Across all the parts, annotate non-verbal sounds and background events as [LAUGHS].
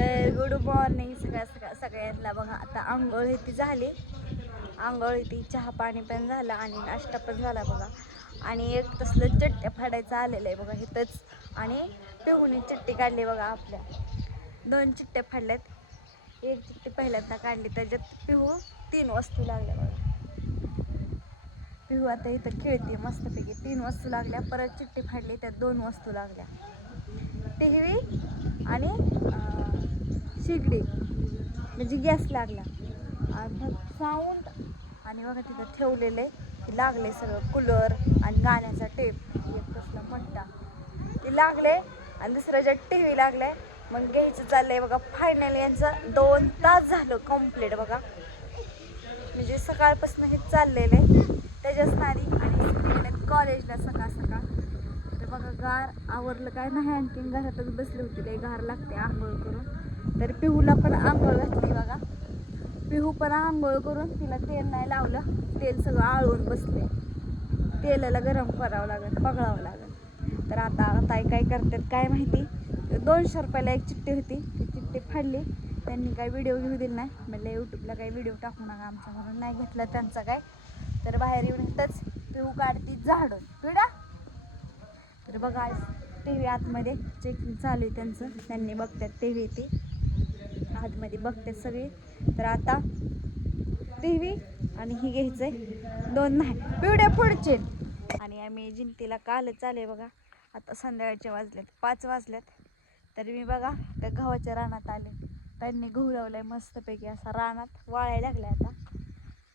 तर good morning सगळ्या सगळ्या सगळ्यांना. बघा आता आंघोळ ही ती झाली. आंघोळ ही ती चहा पाणी पण झालं आणि नाश्ता पण झाला बघा. आणि एक तसलं चट्ट्या फाडायचं आलेलं आहे बघा इथंच. आणि पिहूनी चिट्टी काढली बघा आपल्या. दोन चिट्ट्या फाडल्यात. एक चिट्टी पहिल्यांदा काढली त्याच्यात पिहू तीन वस्तू लागल्या बघा. पिहू आता इथं खेळते मस्तपैकी. तीन वस्तू लागल्या परत चिट्टी फाडली त्यात दोन वस्तू लागल्या. टी आणि शेगडी. म्हणजे गॅस लागला. आणि साऊंड आणि बघा तिथं ठेवलेले ते लागले सगळं कूलर आणि गाण्याचा टेप एक कसला मोठा ते लागले आणि दुसऱ्या ज्या टी व्ही लागलाय मग घ्यायचं चाललंय बघा फायनल यांचं दोन तास झालं कंप्लीट बघा. म्हणजे सकाळपासून हे चाललेलं आहे त्याच्याच नारी आणि कॉलेजला सकाळ सकाळ. तर बघा गार आवरलं काय नाही आणखीन घरातच बसले होते ते गार लागते आंघोळ करून. तर पिहूला पण आंघोळ घातली बघा. पिहू पण आंघोळ करून तिला तेल नाही लावलं. तेल सगळं आळून बसले तेलाला गरम करावं लागेल पगळावं लागेल. तर आता ताई काय करतात काय माहिती? दोनशे रुपयाला एक चिठ्ठी होती. ती चिठ्ठी फाडली. त्यांनी काय व्हिडिओ घेऊ दिला नाही. म्हणलं यूट्यूबला काही व्हिडिओ टाकू नका आमचा म्हणून नाही घेतला त्यांचा काय. तर बाहेर येऊन येतच पिहू काढती झाडून. पिढा तर बघा टी व्ही आतमध्ये चेकिंग चालू आहे त्यांचं. त्यांनी बघतात टी व्ही ती. आतमध्ये बघते सगळी. तर आता टी व्ही आणि ही घ्यायचंय दोन नाही पिवड्या पुढचे. आणि आम्ही जिंतीला कालच आले बघा. आता संध्याकाळचे वाजलेत पाच वाजल्यात तरी मी बघा त्या गव्हाच्या रानात आले. त्यांनी गहू लावलाय मस्तपैकी असा रानात वाळायला लागलाय आता.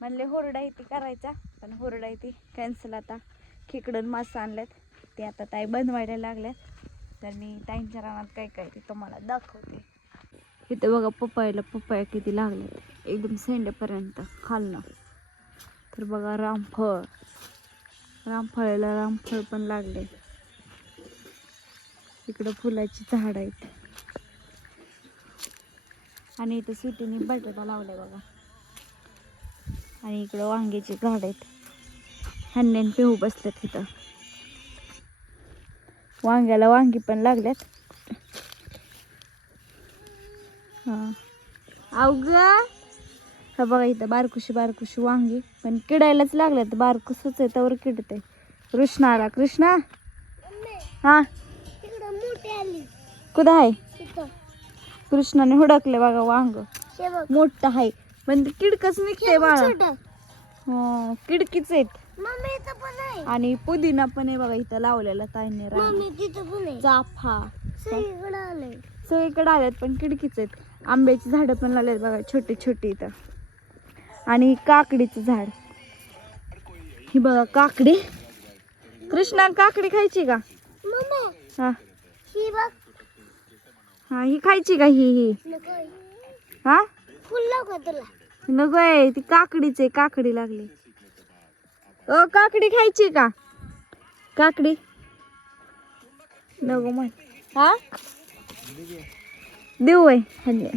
म्हणले होरडा इथे करायचा पण होरडा इथे कॅन्सल आता. खेकडून मासा आणल्यात ते आता ताई बनवायला लागल्यात. तर मी ताईंच्या रानात काय काय ते तुम्हाला दाखवते. इथं बघा पप्पायला पप्पाया किती लागले एकदम सेंडेपर्यंत खालणं तर बघा रामफळ. रामफळाला रामफळ पण लागले. इकडं फुलाची झाड आहेत. आणि इथं सुटीने बटाटा लावलाय बघा. आणि इकडं वांग्याची झाड आहेत. ह्यांनी पिहू बसल्यात इथं. वांग्याला वांगी पण लागल्यात. हा. अवघ हा बघा इथं बारकुशी बारकुशी वांगी. पण किडायलाच लागल्यात बारकुसच आहे त्यावर किडते कृष्णाला कृष्णा? हा. आली. कुठं आहे? कृष्णाने हुडकले बघा वांग. हे मोठं आहे. पण ते किडकच निघते बाळा. हो किडकीच आहेत. आहे. आणि पुदिना पण आहे बघा इथं लावलेला ताईने आहे. चाफा सगळीकडं आल्यात पण किडकीच आहेत. आंब्याची झाडं पण लावलेत बघा छोटी छोटी इथं. आणि काकडीचं झाड. ही बघा काकडी. कृष्णा काकडी खायची का? मम्मी हा. ही खायची का ही ही? हा? नको आहे ती काकडीच आहे काकडी लागली. ओ काकडी खायची का? काकडी. नको म्हण. हा? देऊ आहे हल्ली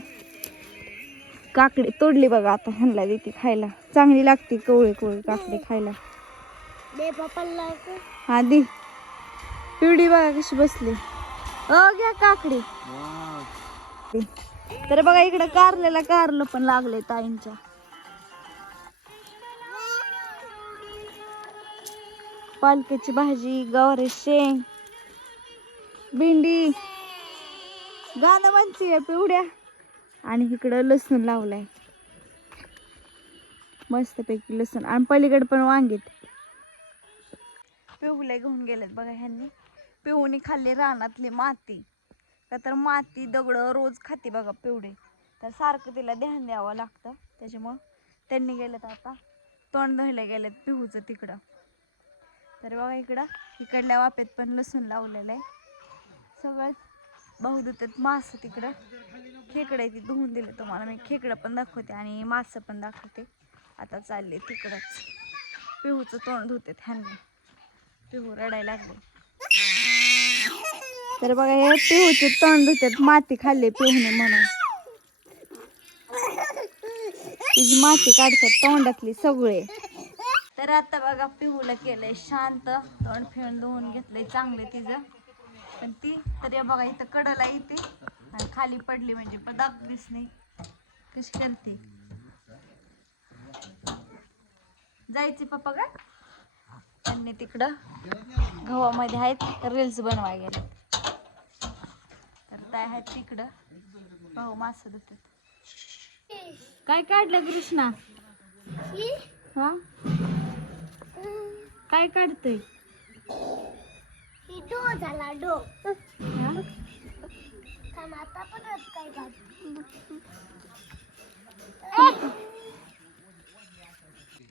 काकडी तोडली बघा आता ह्यांना देते खायला. चांगली लागते कवळी कवळी काकडी खायला? हा दे. पिवडी बघा कशी बसली. अ घ्या काकडी. तर बघा इकडं कारल्याला कारलं पण लागले ताईंच्या. पालकाची भाजी गवारी शेंग भेंडी. गाणं म्हणते पिवड्या. आणि इकडं लसूण लावलाय. मस्तपैकी लसूण. आणि पलीकडे पण वांगेत. पिहूला घेऊन गेलेत बघा ह्यांनी. पिवणी खाल्ली रानातली माती. का तर माती दगड रोज खाते बघा पिवडे. तर सारखं तिला ध्यान द्यावं लागतं. त्याच्यामुळं त्यांनी गेलेत आता. तोंड धुयला गेलेत पिहूचं तिकडं. तर बघा इकडं इकडल्या वापेत पण लसूण लावलेलं आहे सगळंच भाऊ देतात मासं तिकडं. खेकडं आहे ती धुवून दिलं तुम्हाला. मी खेकडं पण दाखवते आणि मासं पण दाखवते. आता चालले तिकडंच. पिहूचं तोंड धुते ह्यांनी. पिहू रडायला लागले. तर बघा हे पिहूचे तोंड धुतात. माती खाल्ली पिहूने म्हणून. तिची माती काढतात तोंडातली सगळे. तर आता बघा पिहूला केलंय शांत. तोंड फिरून धुवून घेतलंय चांगले तिचं. पण ती. तर बघा इथं कडला येते. आणि खाली पडली म्हणजे दाखलीच नाही कशी करते? जायचे पप्पा का? त्यांनी तिकडं गव्हामध्ये आहेत रील्स बनवाय गेले तर त्या आहेत तिकडं. भाऊ मासे देतात काय काढलं कृष्णा? हा. काय काढतोय? डो झाला डो. थांब आता परत काय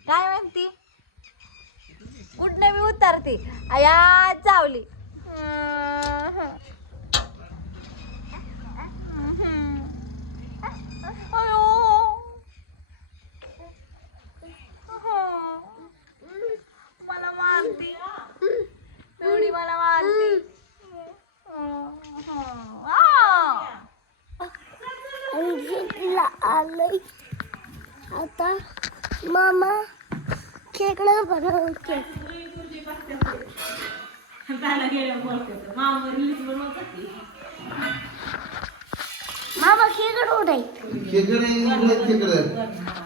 काय म्हणती? कुठनं मी उतरते? आया चावली. आता मामा खेकडं बनवते. मामा खेकड उडाय खेकडे इकडे खेकडे.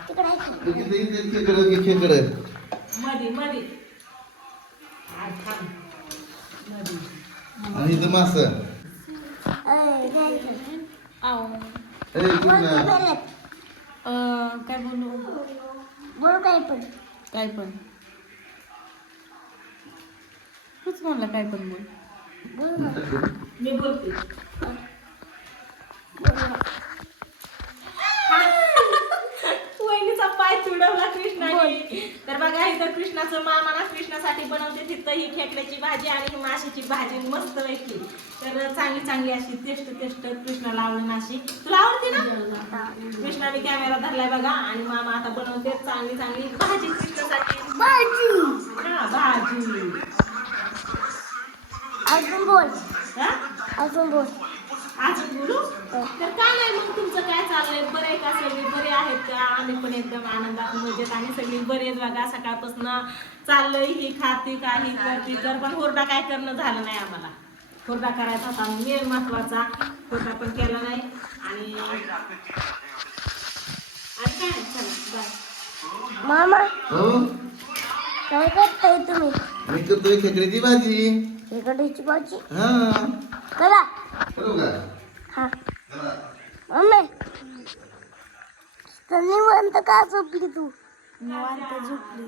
तिकडे आहे का? इथे इथे खेकडे की खेकडे आणि इथं मास. अय? ए परत. काय बोलू? बोल काय पण. काय पण. तूच म्हणलं काय पण बोल. मी बोलते. [LAUGHS] वहिनीचा पाय तुडवला कृष्णाने. तर बघा इथं कृष्णाचं मामाना कृष्णासाठी बनवते तिथं ही खेकड्याची भाजी आणि माशाची भाजी. मस्त पैकी. तर चांगली चांगली अशी टेस्ट टेस्ट कृष्णाला आवडून अशी तुला आवडते ना? कृष्णाने कॅमेरा धरलाय बघा. आणि मामा आता बनवते चांगली चांगली भाजी कृष्णासाठी. भाजी. हा भाजी. अजून बोल. हा? अजून बोल. अजून बोलू? तर काय नाही मग तुमचं काय चाललंय? बरे आहे का सगळे? बरे आहेत का? आम्ही पण एकदम आनंदात मजेत आणि सगळी बरे आहेत बघा. सकाळपासून चाललंय ही खाती का ही करती. तर पण हुरडा काय करणं झालं नाही आम्हाला. हुरडा करायचा होता. मेन महत्त्वाचा. हुरडा पण केला नाही. आणि काय? चला मामा. हो? काय करताय तुम्ही? मी करतोय खेकड्याची भाजी. खेकड्याची भाजी? हा. करा करू का हा चला. मम्मी तर निवांत का झोपली तू. निवांत झोपली.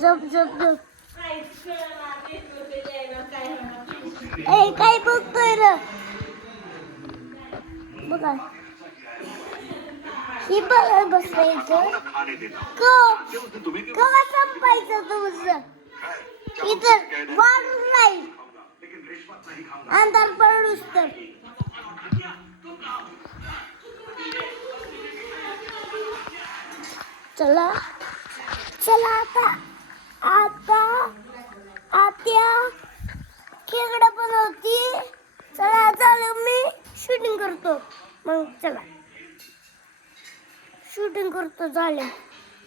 झोप झोप झोप. काय बघतोय र? बघा. ही बघ बसायचं कवा संपायचं तुमचं इथं वाढून राहील. अंधार पडूस तर. चला चला आता आता आत्या खेकडा बनवती चला चालेल मी शूटिंग करतो. मग चला. शूटिंग करतो झालं.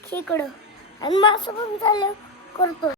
खेकडं. आणि मासं पण झालं करतो.